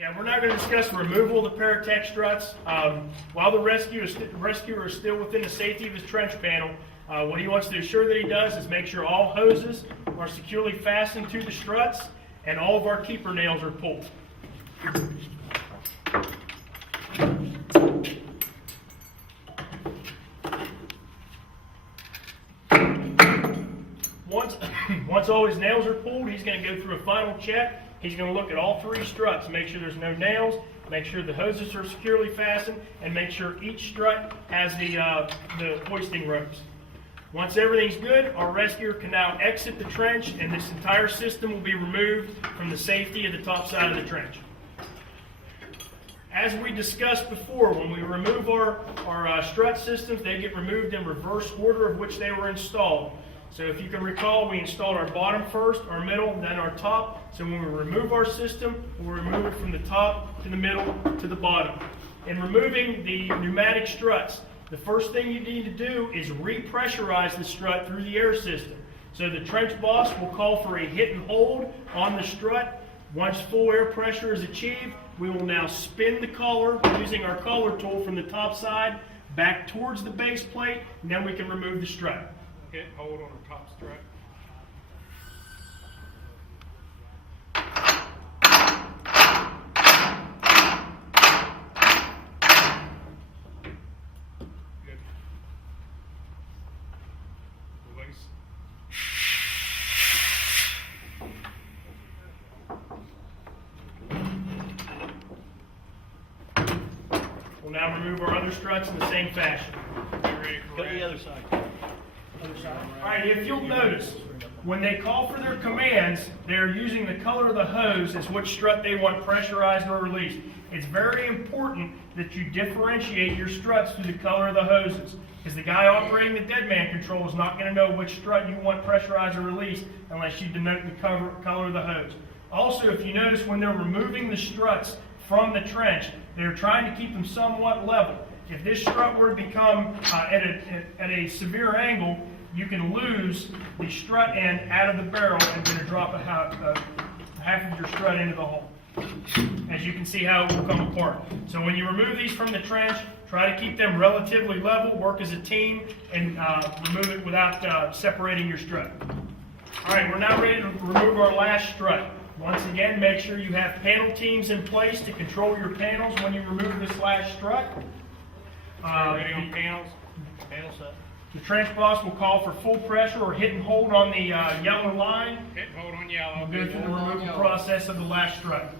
Yeah, we're not going to discuss the removal of the Paratech struts. While the rescuer is still within the safety of his trench panel, what he wants to ensure that he does is make sure all hoses are securely fastened to the struts and all of our keeper nails are pulled. Once all his nails are pulled, he's going to go through a final check. He's going to look at all three struts, make sure there's no nails, make sure the hoses are securely fastened, and make sure each strut has the hoisting ropes. Once everything's good, our rescuer can now exit the trench, and this entire system will be removed from the safety of the top side of the trench. As we discussed before, when we remove our strut systems, they get removed in reverse order of which they were installed. So if you can recall, we installed our bottom first, our middle, and then our top. So when we remove our system, we'll remove it from the top to the middle to the bottom. In removing the pneumatic struts, the first thing you need to do is repressurize the strut through the air system. So the trench boss will call for a hit and hold on the strut. Once full air pressure is achieved, we will now spin the collar using our collar tool from the top side back towards the base plate, and then we can remove the strut. Hit and hold on the top strut. Good. Release. We'll now remove our other struts in the same fashion. Go to the other side. All right, if you'll notice, when they call for their commands, they're using the color of the hose as which strut they want pressurized or released. It's very important that you differentiate your struts through the color of the hoses, because the guy operating the dead man control is not going to know which strut you want pressurized or released unless you denote the color of the hose. Also, if you notice, when they're removing the struts from the trench, they're trying to keep them somewhat level. If this strut were to become at a severe angle, you can lose the strut end out of the barrel and going to drop half of your strut into the hole. As you can see how it will come apart. So when you remove these from the trench, try to keep them relatively level, work as a team, and remove it without separating your strut. All right, we're now ready to remove our last strut. Once again, make sure you have panel teams in place to control your panels when you remove this last strut. Ready on panels? Panel set. The trench boss will call for full pressure or hit and hold on the yellow line. Hit and hold on yellow. We'll go through the removal process of the last strut.